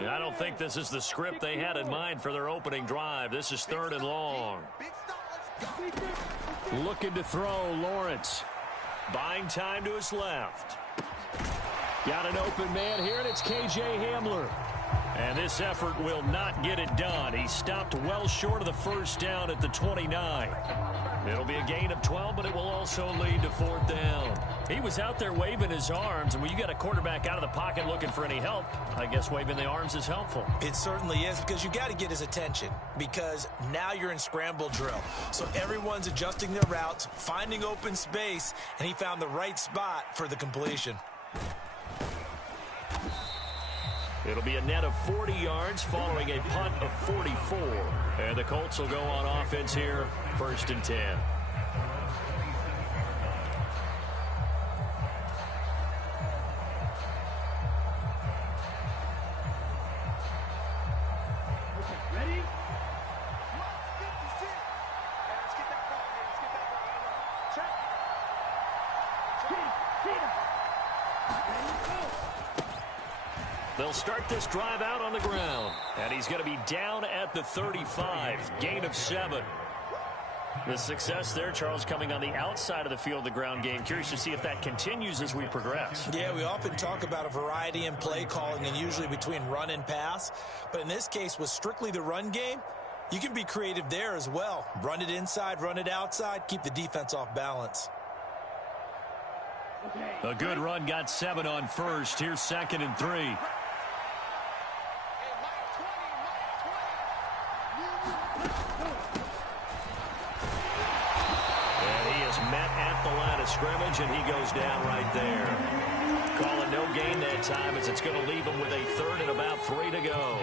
I don't think this is the script they had in mind for their opening drive. This is 3rd and long. Looking to throw, Lawrence. Buying time to his left. Got an open man here, and it's K.J. Hamler. And this effort will not get it done. He stopped well short of the first down at the 29. It'll be a gain of 12, but it will also lead to 4th down. He was out there waving his arms, and when you got a quarterback out of the pocket looking for any help, I guess waving the arms is helpful. It certainly is, because you got to get his attention, because now you're in scramble drill. So everyone's adjusting their routes, finding open space, and he found the right spot for the completion. It'll be a net of 40 yards following a punt of 44. And the Colts will go on offense here, 1st and 10. Ready? They'll start this drive out on the ground. And he's going to be down at the 35. Gain of 7. The success there, Charles, coming on the outside of the field, the ground game. Curious to see if that continues as we progress. Yeah, we often talk about a variety in play calling and usually between run and pass. But in this case, with strictly the run game, you can be creative there as well. Run it inside, run it outside, keep the defense off balance. A good run got 7 on first. Here's 2nd and 3. Scrimmage, and he goes down right there. Calling no gain that time as it's going to leave him with a 3rd and about 3 to go.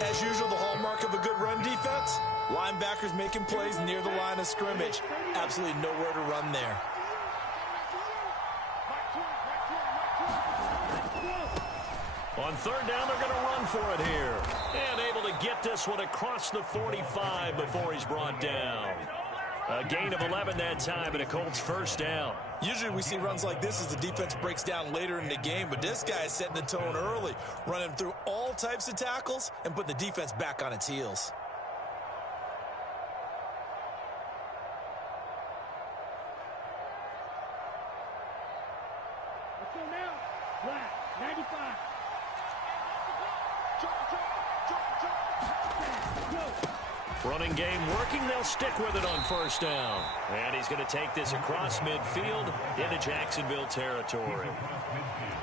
As usual, the hallmark of a good run defense, linebackers making plays near the line of scrimmage. Absolutely nowhere to run there. On 3rd down, they're going to run for it here. And able to get this one across the 45 before he's brought down. A gain of 11 that time, and a Colts 1st down. Usually we see runs like this as the defense breaks down later in the game, but this guy is setting the tone early, running through all types of tackles and putting the defense back on its heels. Let's go now. Black, 95. Running game working. They'll stick with it on 1st down. And he's going to take this across midfield into Jacksonville territory.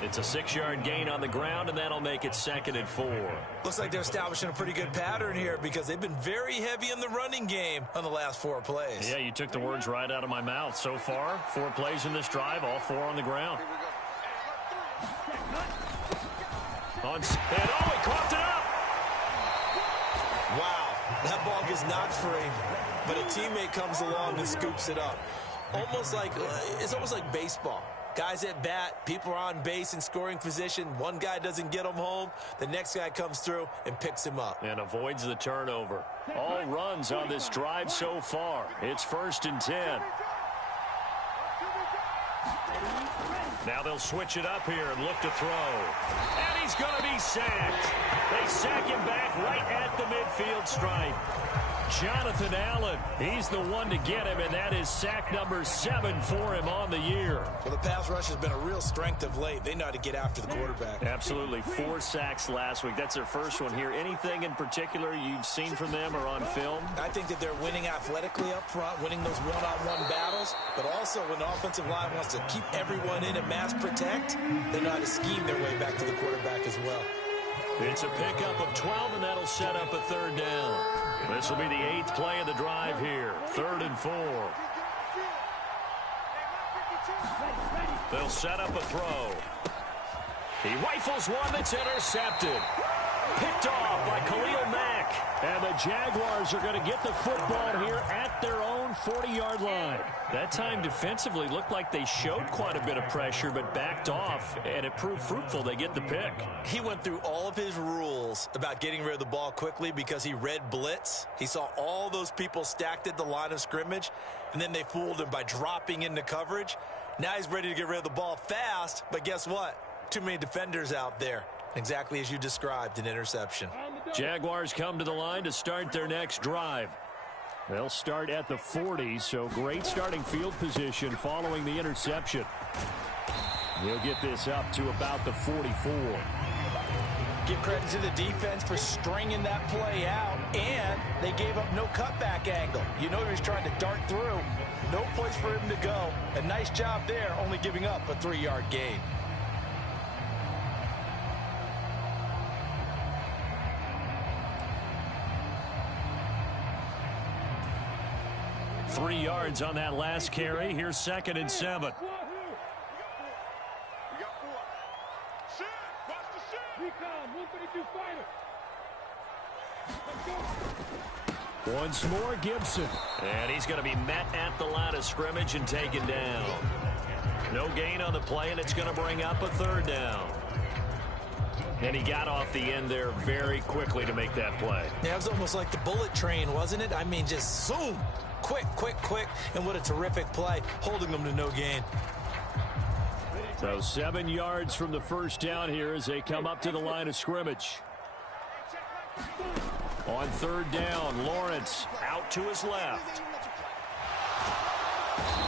It's a 6-yard gain on the ground, and that'll make it 2nd and 4. Looks like they're establishing a pretty good pattern here because they've been very heavy in the running game on the last 4 plays. Yeah, you took the words right out of my mouth. So far, 4 plays in this drive, all 4 on the ground. And he coughed it up! Wow. That ball gets knocked free, but a teammate comes along and scoops it up. It's almost like baseball. Guys at bat, people are on base in scoring position. One guy doesn't get him home. The next guy comes through and picks him up. And avoids the turnover. All runs on this drive so far. It's 1st and 10. Now they'll switch it up here and look to throw. And he's going to be sacked. They sack him back right at the midfield stripe. Jonathan Allen, he's the one to get him, and that is sack number 7 for him on the year. Well, the pass rush has been a real strength of late. They know how to get after the quarterback. Absolutely. 4 sacks last week. That's their first one here. Anything in particular you've seen from them or on film? I think that they're winning athletically up front, winning those one-on-one battles, but also when the offensive line wants to keep everyone in and mass protect, they know how to scheme their way back to the quarterback as well. It's a pickup of 12, and that'll set up a 3rd down. This will be the 8th play of the drive here. 3rd and 4. They'll set up a throw. He rifles one that's intercepted. Picked off by Khalil Mack. And the Jaguars are going to get the football here at their own 40-yard line. That time defensively looked like they showed quite a bit of pressure but backed off, and it proved fruitful. They get the pick. He went through all of his rules about getting rid of the ball quickly because he read blitz. He saw all those people stacked at the line of scrimmage, and then they fooled him by dropping into coverage. Now he's ready to get rid of the ball fast, but guess what? Too many defenders out there. Exactly as you described, an interception. Jaguars come to the line to start their next drive. They'll start at the 40, so great starting field position following the interception. He'll get this up to about the 44. Give credit to the defense for stringing that play out, and they gave up no cutback angle. You know he was trying to dart through. No place for him to go. A nice job there, only giving up a 3-yard gain. Three yards on that last carry. Here's 2nd and 7. Once more, Gibson. And he's going to be met at the line of scrimmage and taken down. No gain on the play, and it's going to bring up a 3rd down. And he got off the end there very quickly to make that play. Yeah, it was almost like the bullet train, wasn't it? I mean, just zoom. Quick, quick, quick. And what a terrific play, holding them to no gain. So 7 yards from the first down here as they come up to the line of scrimmage. On 3rd down, Lawrence out to his left.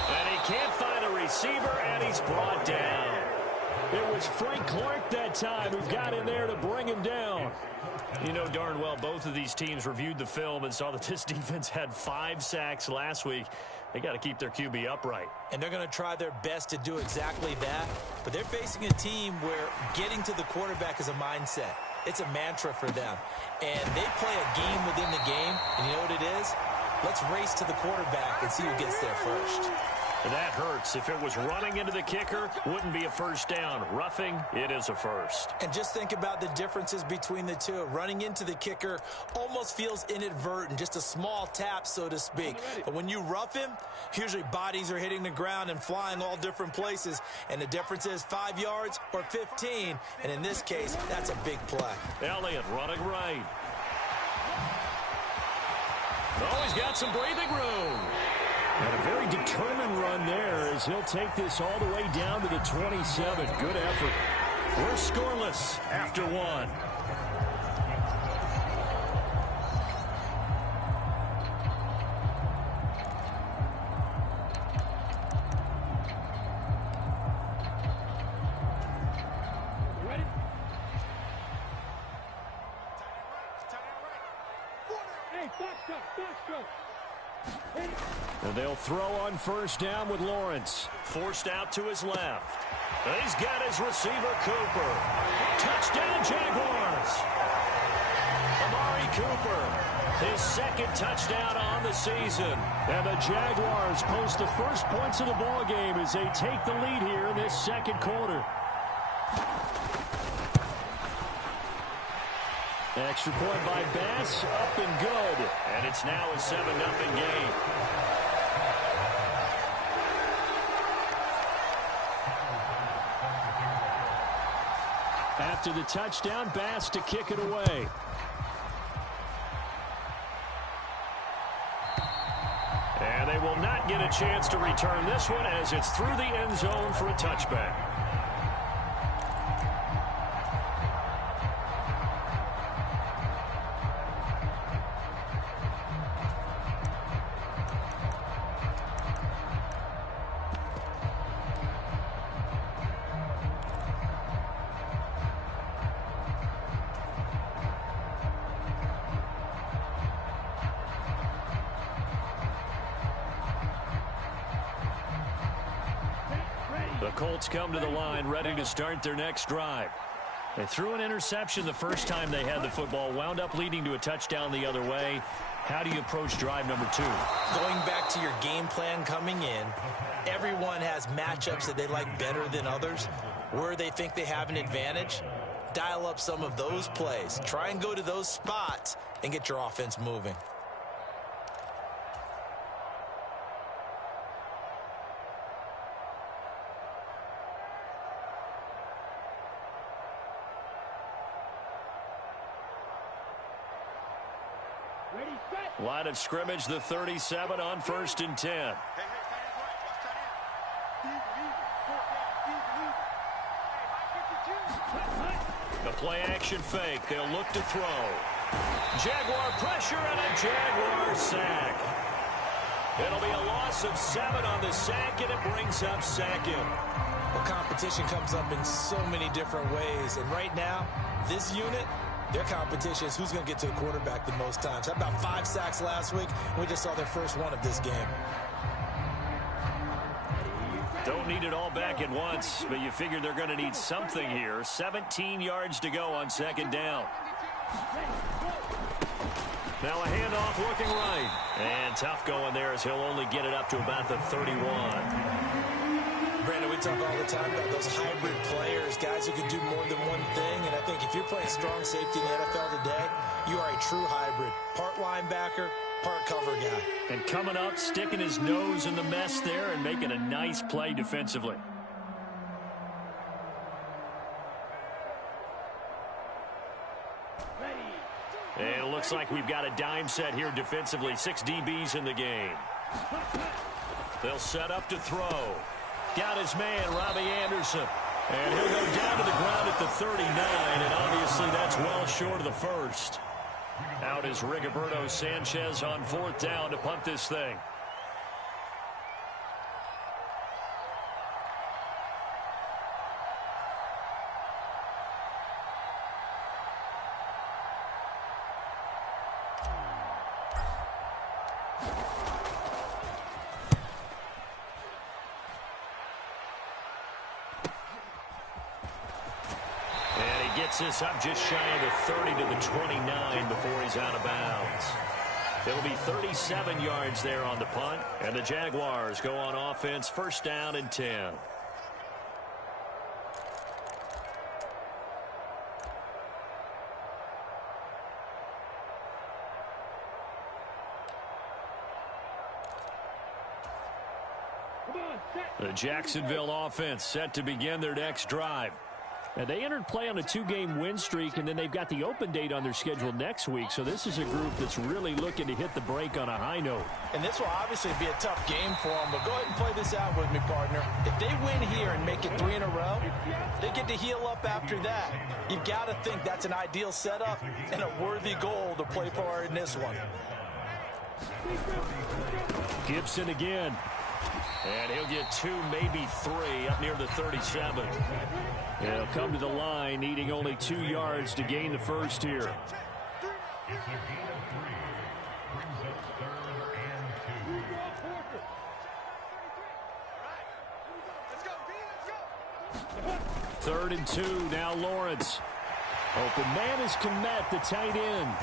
And he can't find a receiver, and he's brought down. It was Frank Clark that time who got in there to bring him down. You know darn well both of these teams reviewed the film and saw that this defense had 5 sacks last week. They got to keep their QB upright. And they're going to try their best to do exactly that. But they're facing a team where getting to the quarterback is a mindset. It's a mantra for them. And they play a game within the game. And you know what it is? Let's race to the quarterback and see who gets there first. That hurts. If it was running into the kicker, wouldn't be a first down. Roughing, it is a first. And just think about the differences between the two. Running into the kicker almost feels inadvertent, just a small tap, so to speak. But when you rough him, usually bodies are hitting the ground and flying all different places. And the difference is 5 yards or 15. And in this case, that's a big play. Elliott running right. Oh, he's got some breathing room. And a very determined run there as he'll take this all the way down to the 27. Good effort. We're scoreless after 1. Ready? Hey, Foxtrot. And they'll throw on first down with Lawrence. Forced out to his left. And he's got his receiver, Cooper. Touchdown, Jaguars. Amari Cooper, his 2nd touchdown on the season. And the Jaguars post the first points of the ball game as they take the lead here in this 2nd quarter. Extra point by Bass, up and good. And it's now a 7-0 game. After the touchdown, Bass to kick it away. And they will not get a chance to return this one as it's through the end zone for a touchback. The Colts come to the line ready to start their next drive. They threw an interception the first time they had the football, wound up leading to a touchdown the other way. How do you approach drive number 2? Going back to your game plan coming in, everyone has matchups that they like better than others. Where they think they have an advantage, dial up some of those plays. Try and go to those spots and get your offense moving. Ready, set. Line of scrimmage, the 37 on 1st and 10. The play-action fake. They'll look to throw. Jaguar pressure and a Jaguar sack. It'll be a loss of 7 on the sack, and it brings up second. Well, competition comes up in so many different ways. And right now, this unit, their competition is who's going to get to the quarterback the most times. How about 5 sacks last week? We just saw their first one of this game. Don't need it all back at once, but you figure they're going to need something here. 17 yards to go on second down. Now a handoff looking right. And tough going there as he'll only get it up to about the 31. Brandon, we talk all the time about those hybrid players, guys who can do more than one thing. And I think if you're playing strong safety in the NFL today, you are a true hybrid. Part linebacker, part cover guy. And coming up, sticking his nose in the mess there and making a nice play defensively. And it looks like we've got a dime set here defensively. 6 DBs in the game. They'll set up to throw. Got his man, Robbie Anderson. And he'll go down to the ground at the 39, and obviously that's well short of the first. Out is Rigoberto Sanchez on 4th down to punt this thing. This up just shy of the 30 to the 29 before he's out of bounds. It'll be 37 yards there on the punt, and the Jaguars go on offense, 1st down and 10. The Jacksonville offense set to begin their next drive. And they entered play on a 2-game win streak, and then they've got the open date on their schedule next week. So this is a group that's really looking to hit the break on a high note. And this will obviously be a tough game for them, but go ahead and play this out with me, partner. If they win here and make it 3 in a row, they get to heal up after that. You've got to think that's an ideal setup and a worthy goal to play for in this one. Gibson again. And he'll get 2, maybe 3 up near the 37. He'll come to the line, needing only 2 yards to gain the first here. Third and 2, now Lawrence. Open man is Kmet, the tight end.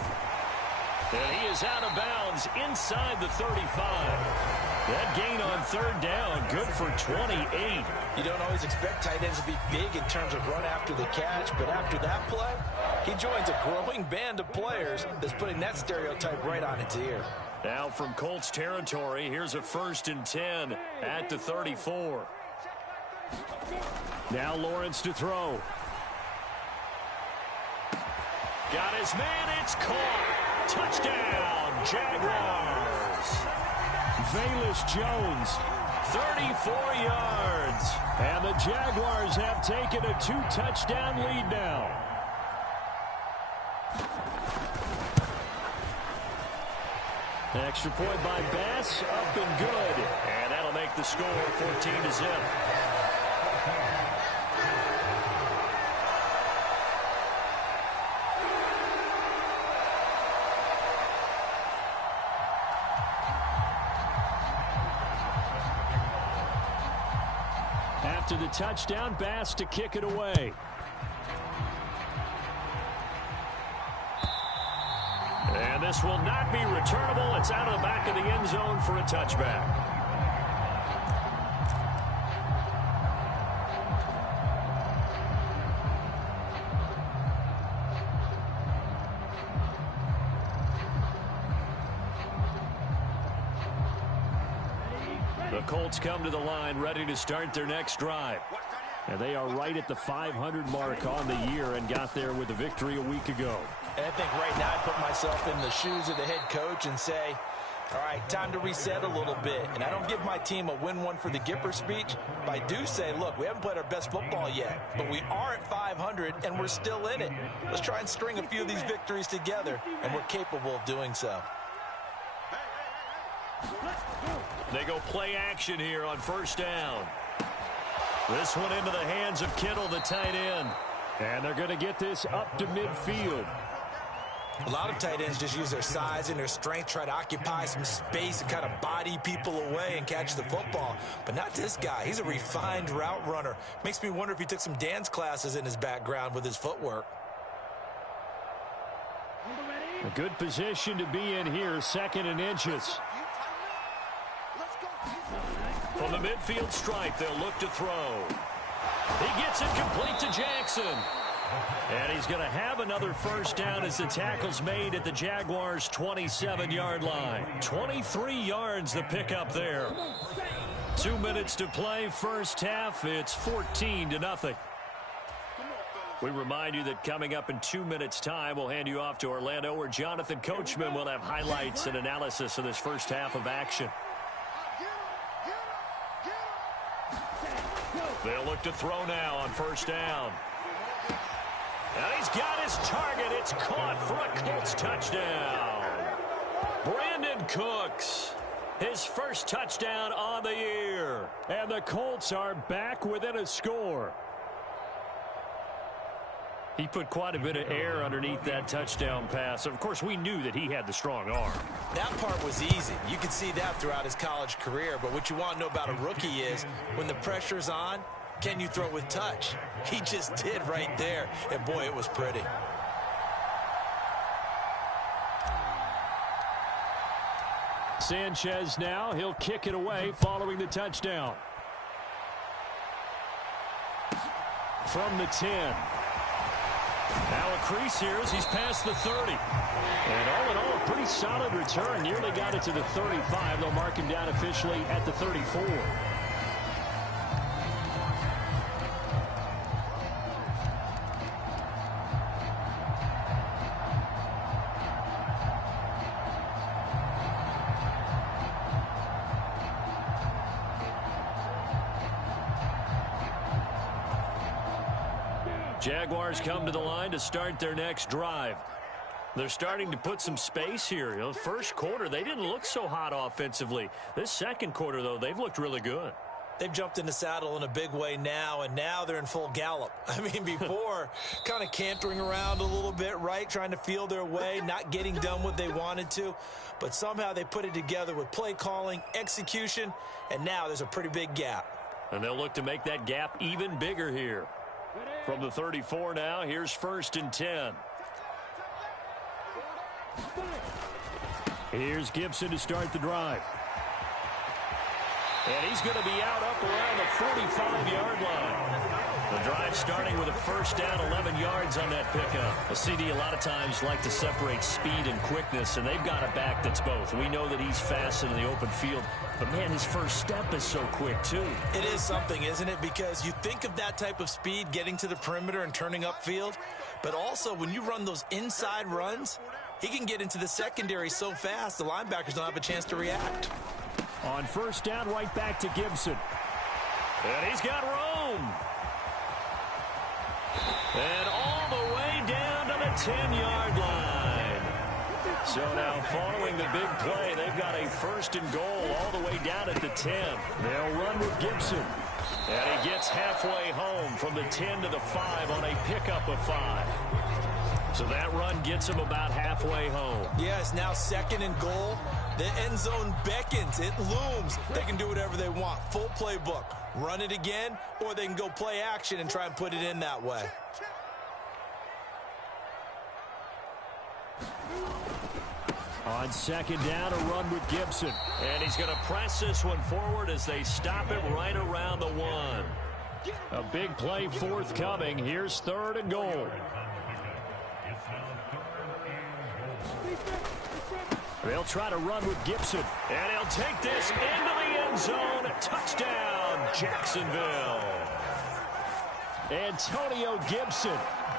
And he is out of bounds inside the 35. That gain on 3rd down, good for 28. You don't always expect tight ends to be big in terms of run after the catch, but after that play, he joins a growing band of players that's putting that stereotype right on its ear. Now from Colts territory, here's a 1st and 10 at the 34. Now Lawrence to throw. Got his man, it's caught. Touchdown, Jaguars. Velus Jones, 34 yards. And the Jaguars have taken a 2-touchdown lead now. Extra point by Bass, up and good. And that'll make the score 14-0. After the touchdown, Bass to kick it away. And this will not be returnable. It's out of the back of the end zone for a touchback. The Colts come to the line ready to start their next drive. And they are right at the 500 mark on the year and got there with a victory a week ago. And I think right now I put myself in the shoes of the head coach and say, All right, time to reset a little bit. And I don't give my team a win one for the Gipper speech, but I do say, look, we haven't played our best football yet, but we are at 500 and we're still in it. Let's try and string a few of these victories together, and we're capable of doing so. They go play action here on first down. This one into the hands of Kittle, the tight end. And they're going to get this up to midfield. A lot of tight ends just use their size and their strength, try to occupy some space and kind of body people away and catch the football. But not this guy. He's a refined route runner. Makes me wonder if he took some dance classes in his background with his footwork. A good position to be in here, 2nd and inches. From the midfield stripe, they'll look to throw. He gets it complete to Jackson. And he's going to have another first down as the tackle's made at the Jaguars' 27-yard line. 23 yards the pickup there. 2 minutes to play, first half. It's 14-0. We remind you that coming up in 2 minutes' time, we'll hand you off to Orlando, where Jonathan Coachman will have highlights and analysis of this first half of action. They'll look to throw now on first down. And he's got his target. It's caught for a Colts touchdown. Brandon Cooks, his first touchdown on the year. And the Colts are back within a score. He put quite a bit of air underneath that touchdown pass. Of course, we knew that he had the strong arm. That part was easy. You could see that throughout his college career. But what you want to know about a rookie is when the pressure's on, can you throw with touch? He just did right there. And, boy, it was pretty. Sanchez now. He'll kick it away following the touchdown. From the 10. Now a crease here as he's past the 30. And all in all, a pretty solid return. Nearly got it to the 35. They'll mark him down officially at the 34. Jaguars come to the line to start their next drive. They're starting to put some space here. You know, first quarter, they didn't look so hot offensively. This second quarter, though, they've looked really good. They've jumped in the saddle in a big way now, and now they're in full gallop. I mean, before, kind of cantering around a little bit, right, trying to feel their way, not getting done what they wanted to. But somehow they put it together with play calling, execution, and now there's a pretty big gap. And they'll look to make that gap even bigger here. From the 34 now, here's 1st and 10. Here's Gibson to start the drive. And he's going to be out up around the 45-yard line. The drive starting with a first down, 11 yards on that pickup. A CD a lot of times like to separate speed and quickness, and they've got a back that's both. We know that he's fast in the open field, but, man, his first step is so quick, too. It is something, isn't it? Because you think of that type of speed getting to the perimeter and turning upfield, but also when you run those inside runs, he can get into the secondary so fast the linebackers don't have a chance to react. On first down, right back to Gibson. And he's got room. And all the way down to the 10-yard line. So now following the big play, they've got a 1st and goal all the way down at the 10. They'll run with Gibson. And he gets halfway home from the 10 to the 5 on a pickup of 5. So that run gets him about halfway home. Yes, now 2nd and goal. The end zone beckons. It looms. They can do whatever they want. Full playbook. Run it again, or they can go play action and try and put it in that way. On 2nd down, a run with Gibson. And he's going to press this one forward as they stop it right around the 1. A big play forthcoming. Here's 3rd and goal. They'll try to run with Gibson. And he'll take this into the end zone. Touchdown, Jacksonville. Antonio Gibson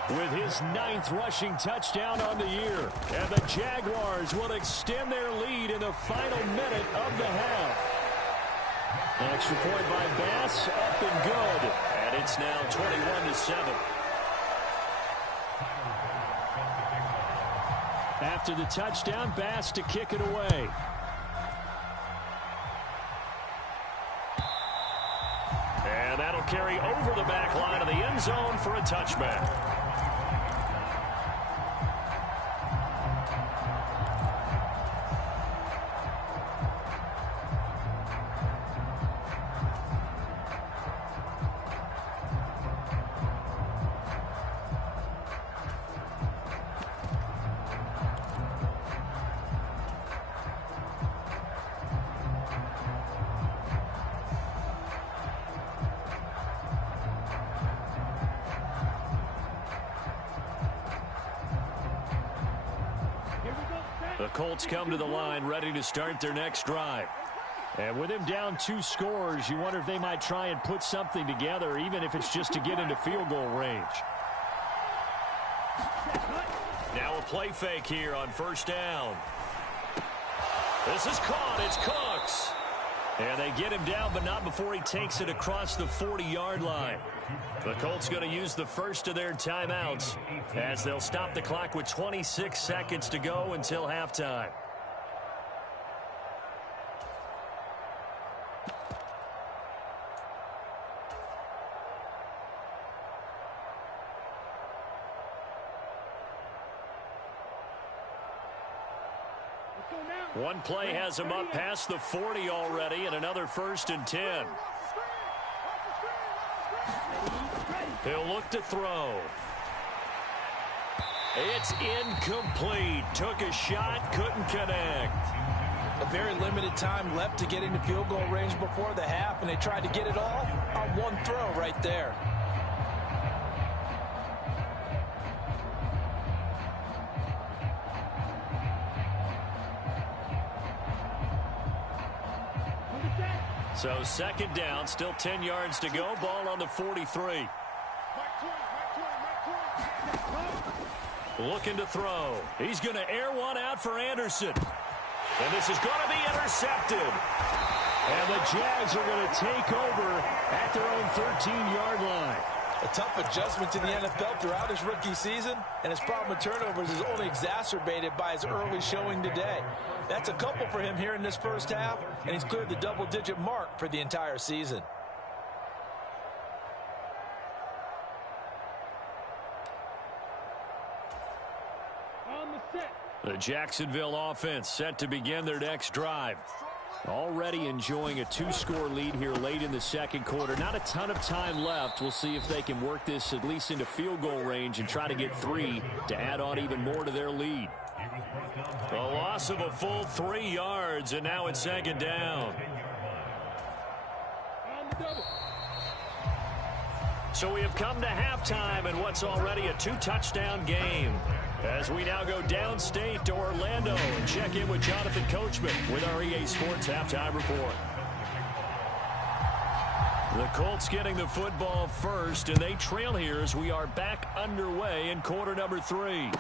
with his 9th rushing touchdown on the year. And the Jaguars will extend their lead in the final minute of the half. Extra point by Bass, up and good. And it's now 21-7. After the touchdown, Bass to kick it away. And that'll carry over the back line of the end zone for a touchback. The Colts come to the line ready to start their next drive. And with him down 2 scores, you wonder if they might try and put something together, even if it's just to get into field goal range. Now a play fake here on first down. This is caught. It's Cooks. And they get him down, but not before he takes it across the 40-yard line. The Colts going to use the first of their timeouts as they'll stop the clock with 26 seconds to go until halftime. One play has him up past the 40 already, and another 1st and 10. He'll look to throw. It's incomplete. Took a shot, couldn't connect. A very limited time left to get into field goal range before the half, and they tried to get it all on one throw right there. So 2nd down, still 10 yards to go. Ball on the 43. Looking to throw. He's going to air one out for Anderson. And this is going to be intercepted. And the Jags are going to take over at their own 13-yard line. A tough adjustment to the NFL throughout his rookie season, and his problem with turnovers is only exacerbated by his early showing today. That's a couple for him here in this first half, and he's cleared the double-digit mark for the entire season. The Jacksonville offense set to begin their next drive. Already enjoying a 2-score lead here late in the second quarter. Not a ton of time left. We'll see if they can work this at least into field goal range and try to get 3 to add on even more to their lead. A loss of a full 3 yards, and now it's 2nd down. So we have come to halftime in what's already a 2-touchdown game. As we now go downstate to Orlando and check in with Jonathan Coachman with our EA Sports Halftime Report. The Colts getting the football first, and they trail here as we are back underway in quarter number 3.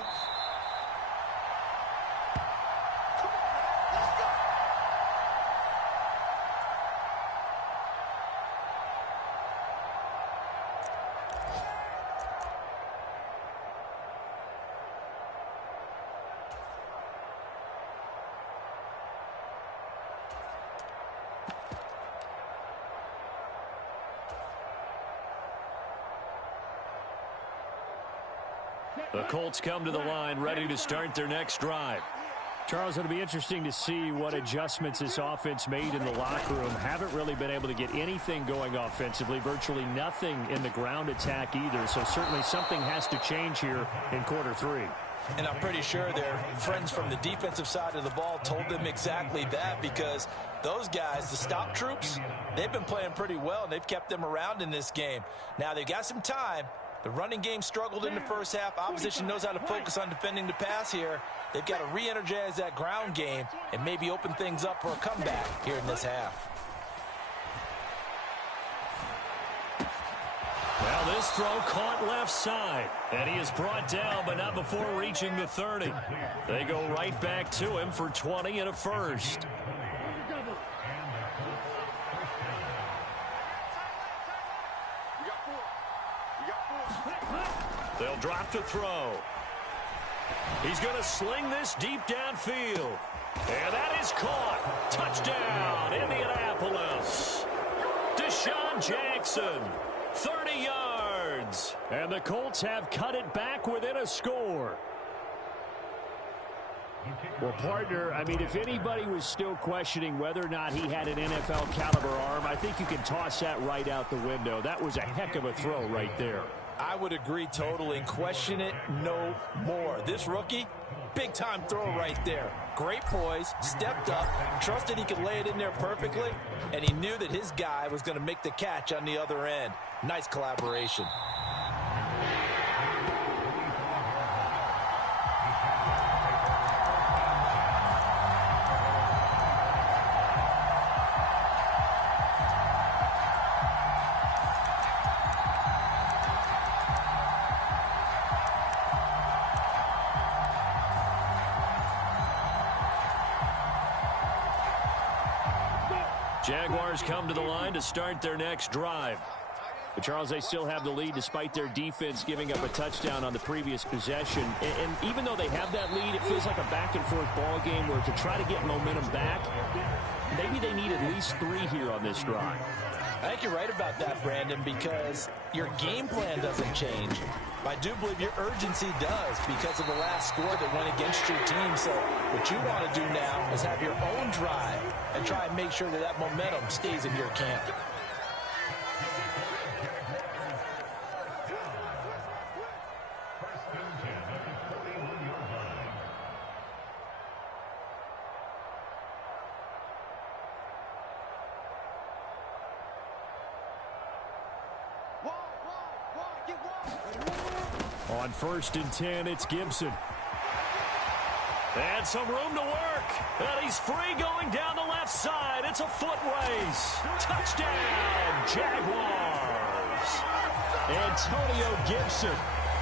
The Colts come to the line ready to start their next drive. Charles, it'll be interesting to see what adjustments this offense made in the locker room. Haven't really been able to get anything going offensively, virtually nothing in the ground attack either. So certainly something has to change here in quarter 3. And I'm pretty sure their friends from the defensive side of the ball told them exactly that, because those guys, the stop troops, they've been playing pretty well, and they've kept them around in this game. Now they've got some time. The running game struggled in the first half. Opposition knows how to focus on defending the pass here. They've got to re-energize that ground game and maybe open things up for a comeback here in this half. Now this throw caught left side. And he is brought down, but not before reaching the 30. They go right back to him for 20 and a first. They'll drop to throw. He's going to sling this deep downfield. And that is caught. Touchdown, Indianapolis. Deshaun Jackson, 30 yards. And the Colts have cut it back within a score. Well, partner, I mean, if anybody was still questioning whether or not he had an NFL caliber arm, I think you can toss that right out the window. That was a heck of a throw right there. I would agree totally and question it no more. This rookie, big-time throw right there. Great poise, stepped up, trusted he could lay it in there perfectly, and he knew that his guy was going to make the catch on the other end. Nice collaboration. Jaguars come to the line to start their next drive. But Charles, they still have the lead despite their defense giving up a touchdown on the previous possession. And even though they have that lead, it feels like a back-and-forth ball game where to try to get momentum back, maybe they need at least 3 here on this drive. I think you're right about that, Brandon, because your game plan doesn't change. I do believe your urgency does because of the last score that went against your team. So what you want to do now is have your own drive and try and make sure that that momentum stays in your camp. On 1st and 10, it's Gibson. And some room to work. And he's free going down the left side. It's a foot race. Touchdown, Jaguars. Antonio Gibson.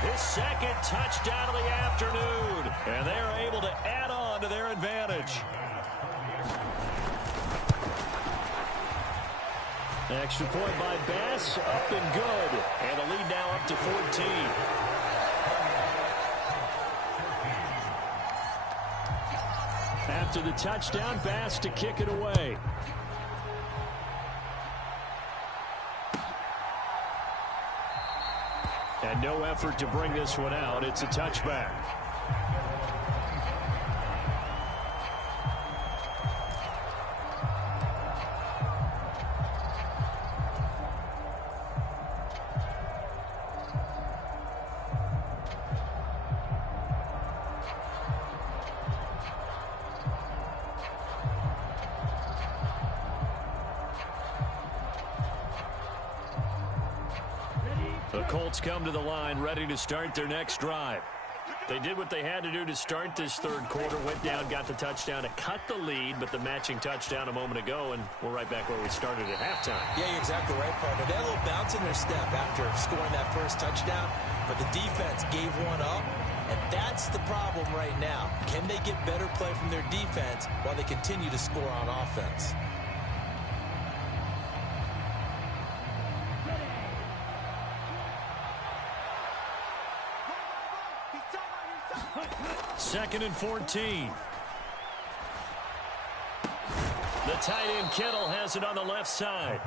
His second touchdown of the afternoon. And they are able to add on to their advantage. Extra point by Bass, up and good. And the lead now up to 14. After the touchdown, Bass to kick it away. And no effort to bring this one out. It's a touchback. The Colts come to the line ready to start their next drive. They did what they had to do to start this third quarter, went down, got the touchdown to cut the lead, but the matching touchdown a moment ago, and we're right back where we started at halftime. Yeah, you're exactly right, partner. They had a little bounce in their step after scoring that first touchdown, but the defense gave one up, and that's the problem right now. Can they get better play from their defense while they continue to score on offense? Second and 14. The tight end Kittle has it on the left side.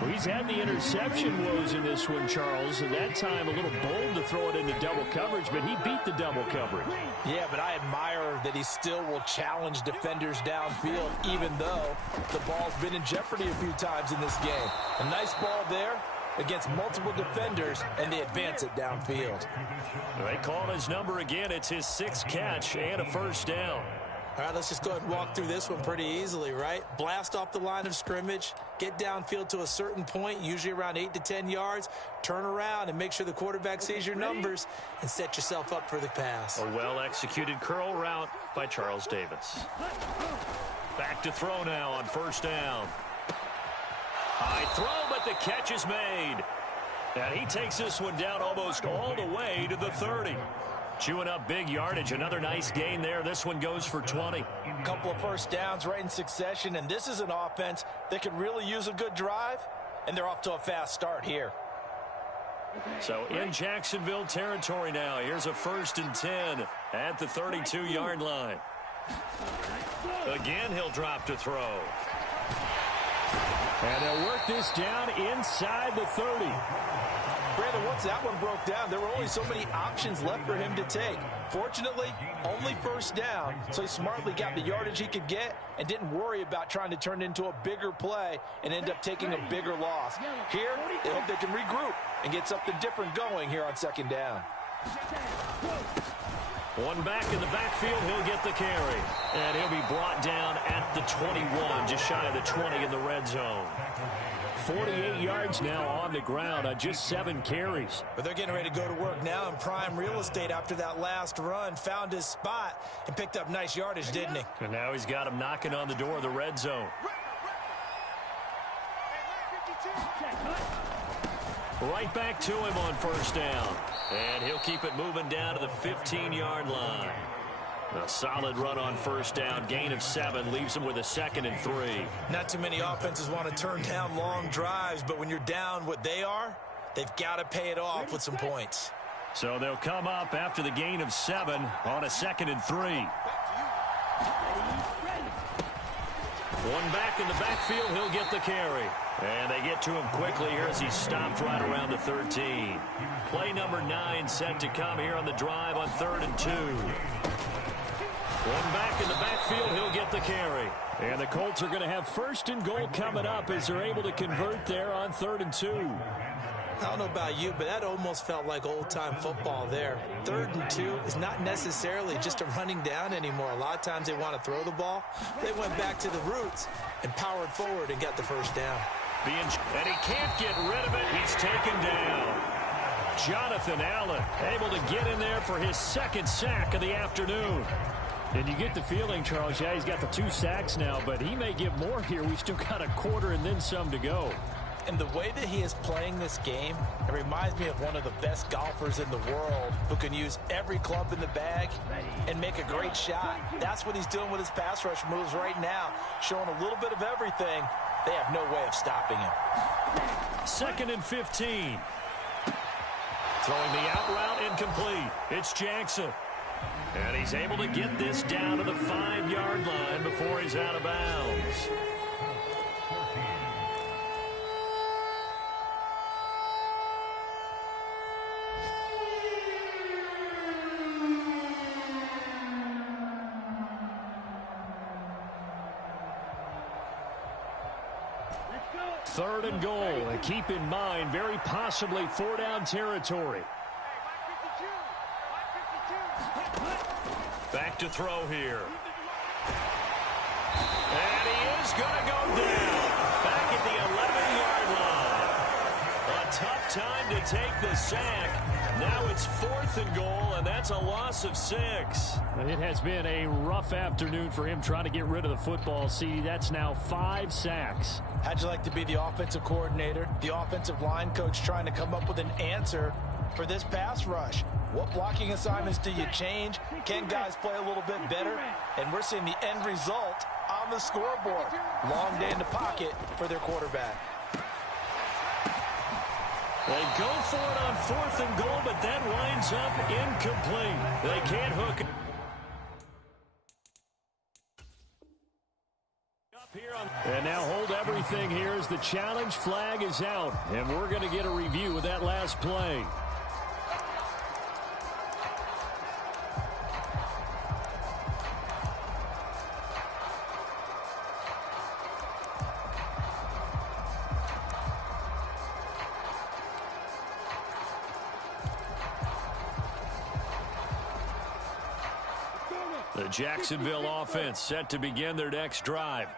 Well, he's had the interception woes in this one, Charles, and that time a little bold to throw it into double coverage, but he beat the double coverage. Yeah, but I admire that he still will challenge defenders downfield, even though the ball's been in jeopardy a few times in this game. A nice ball there against multiple defenders, and they advance it downfield. They call his number again. It's his 6th catch and a first down. All right, let's just go ahead and walk through this one pretty easily, right? Blast off the line of scrimmage, get downfield to a certain point, usually around 8 to 10 yards, turn around and make sure the quarterback sees your numbers and set yourself up for the pass. A well-executed curl route by Charles Davis. Back to throw now on first down. High throw, but the catch is made. And he takes this one down almost all the way to the 30. Chewing up big yardage. Another nice gain there. This one goes for 20. A couple of first downs right in succession, and this is an offense that could really use a good drive, and they're off to a fast start here. So in Jacksonville territory now. Here's a 1st and 10 at the 32-yard line. Again, he'll drop to throw. And they'll work this down inside the 30. Brandon, once that one broke down, there were only so many options left for him to take. Fortunately, only first down, so he smartly got the yardage he could get and didn't worry about trying to turn it into a bigger play and end up taking a bigger loss. Here, they hope they can regroup and get something different going here on 2nd down. One back in the backfield, he'll get the carry. And he'll be brought down at the 21, just shy of the 20 in the red zone. 48 yards now on the ground on just 7 carries. But they're getting ready to go to work now in prime real estate after that last run. Found his spot and picked up nice yardage, didn't he? And now he's got him knocking on the door of the red zone. Right back to him on 1st down. And he'll keep it moving down to the 15-yard line. A solid run on 1st down. Gain of 7 leaves him with a 2nd and 3. Not too many offenses want to turn down long drives, but when you're down what they are, they've got to pay it off with some points. So they'll come up after the gain of 7 on a 2nd and 3. One back in the backfield, he'll get the carry. And they get to him quickly here as he stopped right around the 13. Play number 9 set to come here on the drive on 3rd and 2. One back in the backfield, he'll get the carry. And the Colts are going to have 1st and goal coming up as they're able to convert there on 3rd and 2. I don't know about you, but that almost felt like old-time football there. 3rd and 2 is not necessarily just a running down anymore. A lot of times they want to throw the ball. They went back to the roots and powered forward and got the 1st down. And he can't get rid of it. He's taken down. Jonathan Allen able to get in there for his 2nd sack of the afternoon. And you get the feeling, Charles, yeah, he's got the 2 sacks now, but he may get more here. We still got a quarter and then some to go. And the way that he is playing this game, it reminds me of one of the best golfers in the world who can use every club in the bag and make a great shot. That's what he's doing with his pass rush moves right now, showing a little bit of everything. They have no way of stopping him. 2nd and 15. Throwing the out route incomplete. It's Jackson. And he's able to get this down to the 5-yard line before he's out of bounds. Third and goal, and keep in mind, very possibly 4-down territory. Back to throw here. And he is going to go down. Back at the 11-yard line. A tough time to take the sack. Now it's 4th and goal, and that's a loss of 6. It has been a rough afternoon for him trying to get rid of the football. See, that's now 5 sacks. How'd you like to be the offensive coordinator, the offensive line coach trying to come up with an answer for this pass rush? What blocking assignments do you change? Can guys play a little bit better? And we're seeing the end result on the scoreboard. Long day in the pocket for their quarterback. They go for it on 4th and goal, but that winds up incomplete. They can't hook it. And now hold everything here as the challenge flag is out. And we're going to get a review of that last play. The Jacksonville offense set to begin their next drive.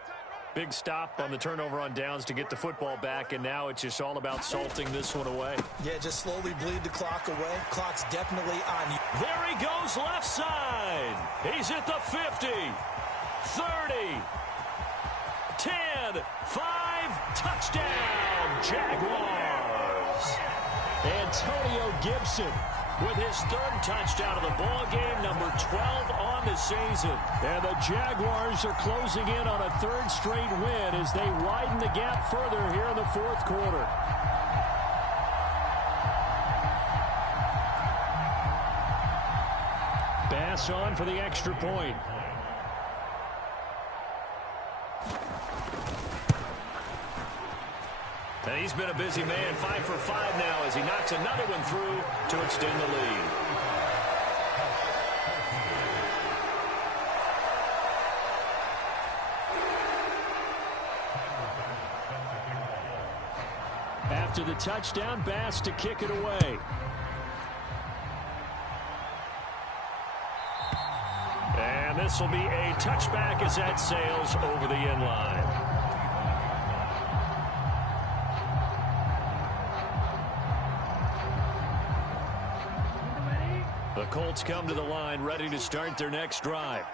Big stop on the turnover on downs to get the football back, and now it's just all about salting this one away. Yeah, just slowly bleed the clock away. Clock's definitely on you. There he goes left side. He's at the 50, 30, 10, 5, touchdown, Jaguars. Antonio Gibson with his third touchdown of the ball game, number 12 on the season. And the Jaguars are closing in on a third straight win as they widen the gap further here in the fourth quarter. Bass on for the extra point. And he's been a busy man, 5 for 5 now as he knocks another one through to extend the lead. After the touchdown, Bass to kick it away. And this will be a touchback as that sails over the end line. The Colts come to the line ready to start their next drive.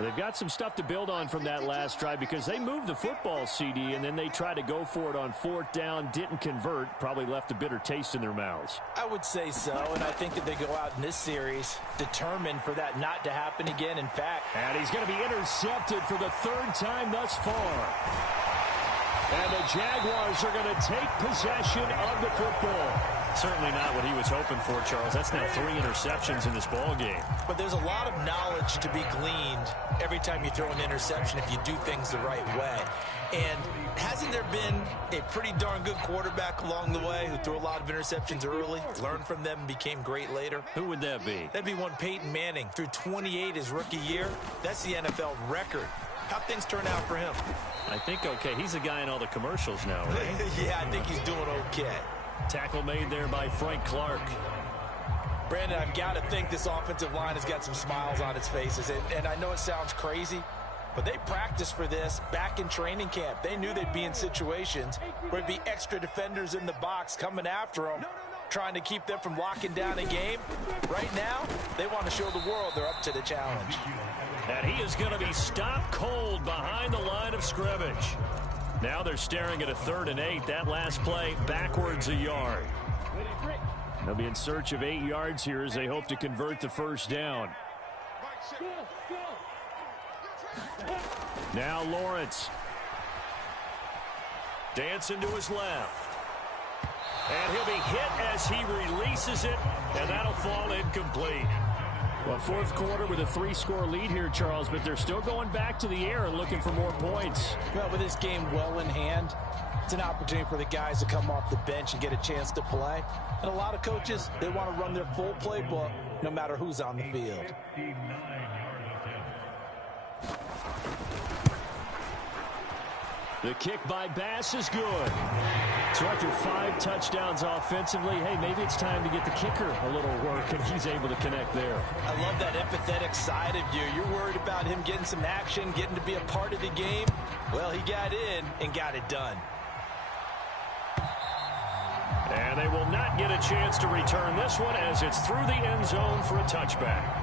They've got some stuff to build on from that last drive because they moved the football, CD, and then they tried to go for it on fourth down, didn't convert, probably left a bitter taste in their mouths. I would say so, and I think that they go out in this series determined for that not to happen again. In fact, and he's going to be intercepted for the third time thus far. And the Jaguars are going to take possession of the football. Certainly not what he was hoping for, Charles. That's now 3 interceptions in this ball game. But there's a lot of knowledge to be gleaned every time you throw an interception if you do things the right way. And hasn't there been a pretty darn good quarterback along the way who threw a lot of interceptions early, learned from them, and became great later? Who would that be? That'd be one Peyton Manning. Threw 28 his rookie year. That's the NFL record. How'd things turn out for him? I think okay. He's the guy in all the commercials now, right? Yeah, I think he's doing okay. Tackle made there by Frank Clark. Brandon, I've got to think this offensive line has got some smiles on its faces. And I know it sounds crazy, but they practiced for this back in training camp. They knew they'd be in situations where there'd be extra defenders in the box coming after them, trying to keep them from locking down a game. Right now, they want to show the world they're up to the challenge. And he is going to be stopped cold behind the line of scrimmage. Now they're staring at a 3rd and 8. That last play backwards a yard. They'll be in search of 8 yards here as they hope to convert the first down. Now Lawrence. Dancing to his left. And he'll be hit as he releases it, and that'll fall incomplete. Well, fourth quarter with a 3-score lead here, Charles, but they're still going back to the air and looking for more points. Well, with this game well in hand, it's an opportunity for the guys to come off the bench and get a chance to play. And a lot of coaches, they want to run their full playbook no matter who's on the field. The kick by Bass is good. So after 5 touchdowns offensively, hey, maybe it's time to get the kicker a little work, and he's able to connect there. I love that empathetic side of you. You're worried about him getting some action, getting to be a part of the game. Well, he got in and got it done. And they will not get a chance to return this one as it's through the end zone for a touchback.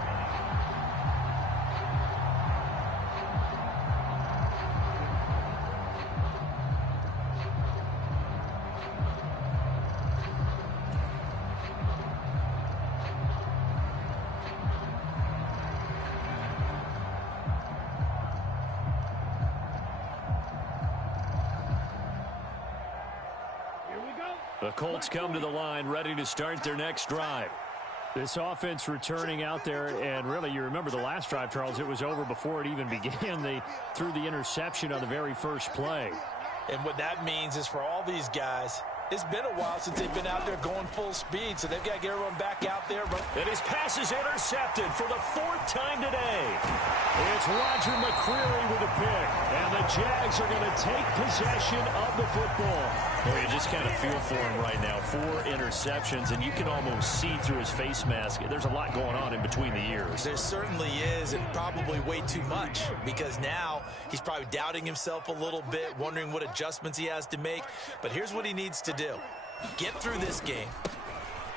The Colts come to the line ready to start their next drive. This offense returning out there, and really, you remember the last drive, Charles, it was over before it even began. They threw the interception on the very first play. And what that means is for all these guys, it's been a while since they've been out there going full speed, so they've got to get everyone back out there. And his pass is intercepted for the 4th time today. It's Roger McCreary with a pick, and the Jags are going to take possession of the football. Well, you just kind of feel for him right now. 4 interceptions, and you can almost see through his face mask. There's a lot going on in between the ears. There certainly is, and probably way too much, because now he's probably doubting himself a little bit, wondering what adjustments he has to make. But here's what he needs to do. Get through this game.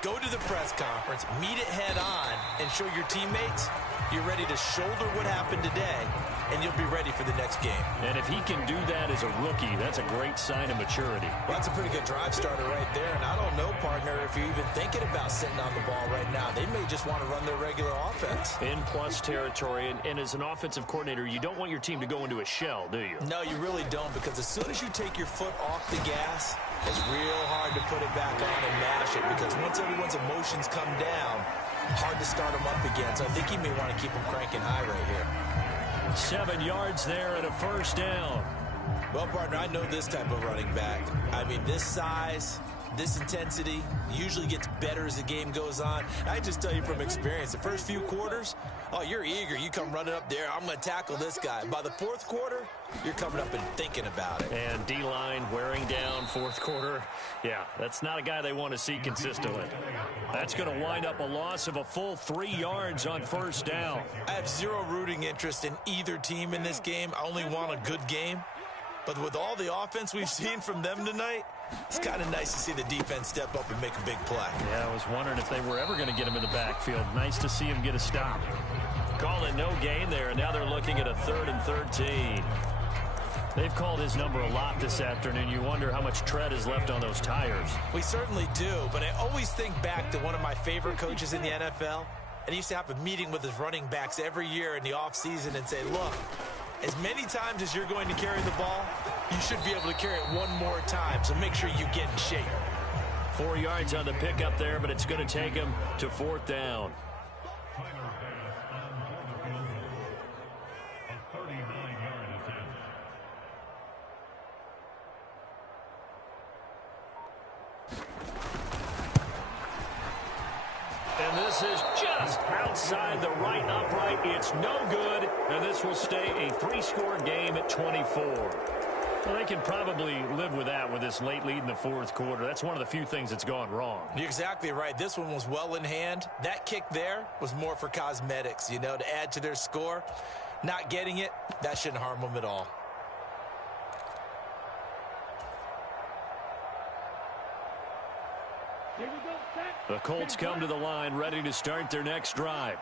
Go to the press conference, meet it head on, and show your teammates you're ready to shoulder what happened today, and you'll be ready for the next game. And if he can do that as a rookie, that's a great sign of maturity. Well, that's a pretty good drive starter right there, and I don't know, partner, if you're even thinking about sitting on the ball right now. They may just want to run their regular offense. In plus territory, and as an offensive coordinator, you don't want your team to go into a shell, do you? No, you really don't, because as soon as you take your foot off the gas, it's real hard to put it back on and mash it, because once everyone's emotions come down, hard to start them up again. So I think he may want to keep them cranking high right here. 7 yards there and a first down. Well, partner, I know this type of running back. I mean, this size, this intensity usually gets better as the game goes on. I just tell you from experience, the first few quarters, oh, you're eager. You come running up there, I'm going to tackle this guy. By the fourth quarter, you're coming up and thinking about it. And D-line wearing down fourth quarter. Yeah, that's not a guy they want to see consistently. That's going to wind up a loss of a full 3 yards on first down. I have zero rooting interest in either team in this game. I only want a good game. But with all the offense we've seen from them tonight, it's kind of nice to see the defense step up and make a big play. Yeah, I was wondering if they were ever going to get him in the backfield. Nice to see him get a stop. Call it no gain there, and now they're looking at a 3rd and 13. They've called his number a lot this afternoon. You wonder how much tread is left on those tires. We certainly do, but I always think back to one of my favorite coaches in the NFL, and he used to have a meeting with his running backs every year in the offseason and say, look, as many times as you're going to carry the ball, you should be able to carry it one more time, so make sure you get in shape. 4 yards on the pickup there, but it's going to take him to 4th down. And this is just outside the right upright. It's no good, and this will stay a 3-score game at 24. Well, they can probably live with that with this late lead in the fourth quarter. That's one of the few things that's gone wrong. You're exactly right. This one was well in hand. That kick there was more for cosmetics, you know, to add to their score. Not getting it, that shouldn't harm them at all. The Colts come to the line ready to start their next drive.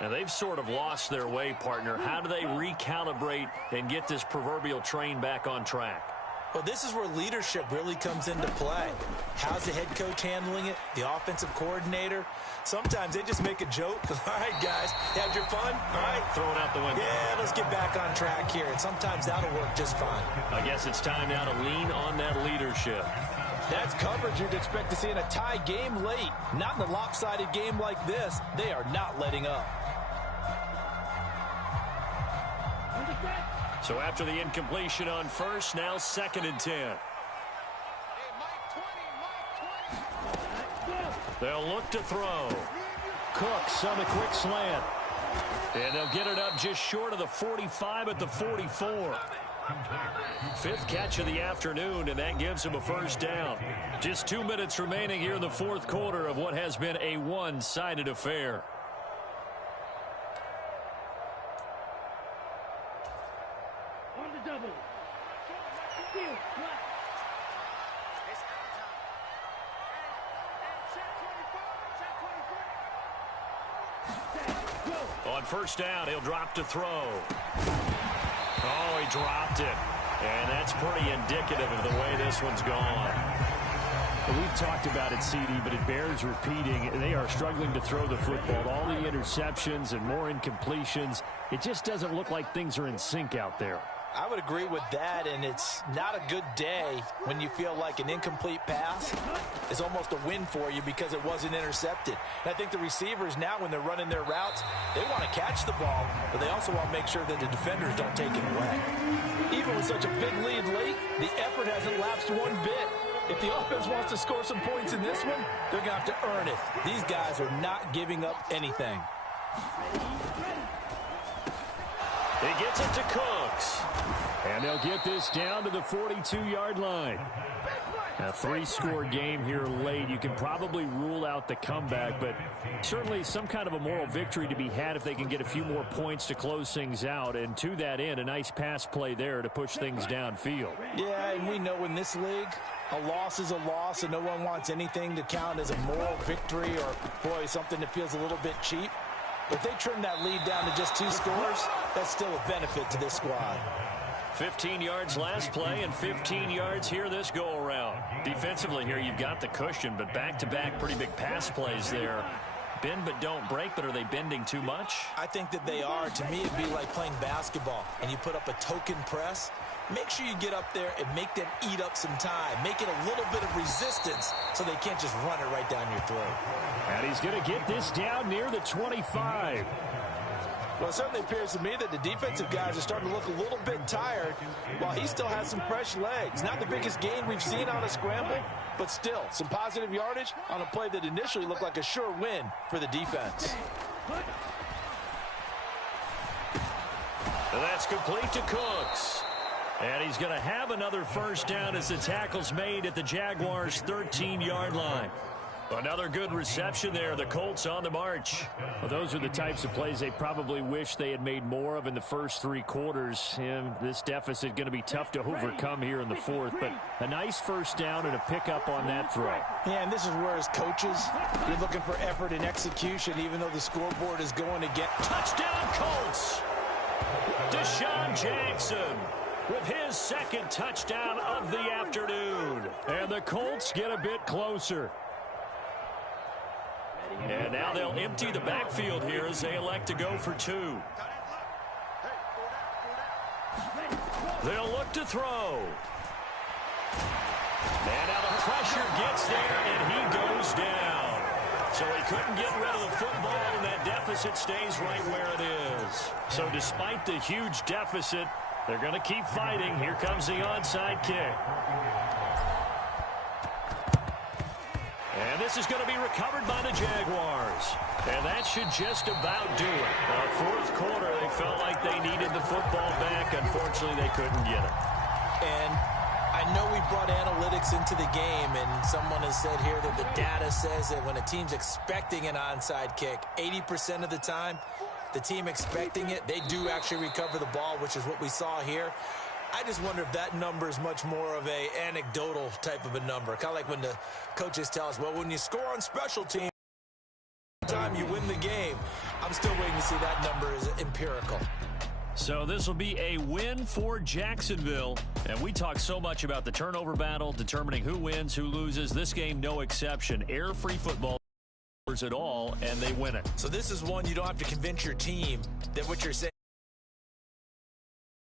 Now, they've sort of lost their way, partner. How do they recalibrate and get this proverbial train back on track? Well, this is where leadership really comes into play. How's the head coach handling it? The offensive coordinator? Sometimes they just make a joke. All right, guys, had your fun? All right. Throw it out the window. Yeah, let's get back on track here. And sometimes that'll work just fine. I guess it's time now to lean on that leadership. That's coverage you'd expect to see in a tie game late. Not in a lopsided game like this. They are not letting up. So after the incompletion on first, now 2nd and 10. They'll look to throw. Cooks on a quick slant. And they'll get it up just short of the 45 at the 44. 5th catch of the afternoon, and that gives him a first down. Just 2 minutes remaining here in the fourth quarter of what has been a one-sided affair. On the double. Steal. On first down, he'll drop to throw. Oh, he dropped it. And that's pretty indicative of the way this one's gone. We've talked about it, CD, but it bears repeating. They are struggling to throw the football. All the interceptions and more incompletions. It just doesn't look like things are in sync out there. I would agree with that, and it's not a good day when you feel like an incomplete pass is almost a win for you because it wasn't intercepted. And I think the receivers now, when they're running their routes, they want to catch the ball, but they also want to make sure that the defenders don't take it away. Even with such a big lead late, the effort hasn't lapsed one bit. If the offense wants to score some points in this one, they're going to have to earn it. These guys are not giving up anything. He gets it to Cooks. And they'll get this down to the 42-yard line. A 3-score game here late. You can probably rule out the comeback, but certainly some kind of a moral victory to be had if they can get a few more points to close things out. And to that end, a nice pass play there to push things downfield. Yeah, and we know in this league, a loss is a loss, and no one wants anything to count as a moral victory or, boy, something that feels a little bit cheap. But if they trim that lead down to just 2 scores, that's still a benefit to this squad. 15 yards last play and 15 yards here this go-around. Defensively here, you've got the cushion, but back-to-back pretty big pass plays there. Bend but don't break, but are they bending too much? I think that they are. To me, it'd be like playing basketball, and you put up a token press. Make sure you get up there and make them eat up some time. Make it a little bit of resistance so they can't just run it right down your throat. And he's going to get this down near the 25. Well, it certainly appears to me that the defensive guys are starting to look a little bit tired while he still has some fresh legs. Not the biggest gain we've seen on a scramble, but still some positive yardage on a play that initially looked like a sure win for the defense. And that's complete to Cooks. And he's going to have another first down as the tackle's made at the Jaguars' 13-yard line. Another good reception there. The Colts on the march. Well, those are the types of plays they probably wish they had made more of in the first 3 quarters. And this deficit going to be tough to overcome here in the 4th. But a nice first down and a pickup on that throw. Yeah, and this is where, as coaches, you're looking for effort and execution, even though the scoreboard is going to get. Touchdown, Colts! Deshaun Jackson with his 2nd touchdown of the afternoon. And the Colts get a bit closer. And now they'll empty the backfield here as they elect to go for 2. They'll look to throw. And now the pressure gets there, and he goes down. So he couldn't get rid of the football, and that deficit stays right where it is. So despite the huge deficit, they're going to keep fighting. Here comes the onside kick. And this is going to be recovered by the Jaguars. And that should just about do it. 4th quarter, they felt like they needed the football back. Unfortunately, they couldn't get it. And I know we brought analytics into the game, and someone has said here that the data says that when a team's expecting an onside kick, 80% of the time, the team expecting it, they do actually recover the ball, which is what we saw here. I just wonder if that number is much more of a anecdotal type of a number. Kind of like when the coaches tell us, well, when you score on special teams, time you win the game. I'm still waiting to see that number is empirical. So this will be a win for Jacksonville. And we talk so much about the turnover battle, determining who wins, who loses. This game, no exception. Air-free football at all, and they win it. So this is one you don't have to convince your team that what you're saying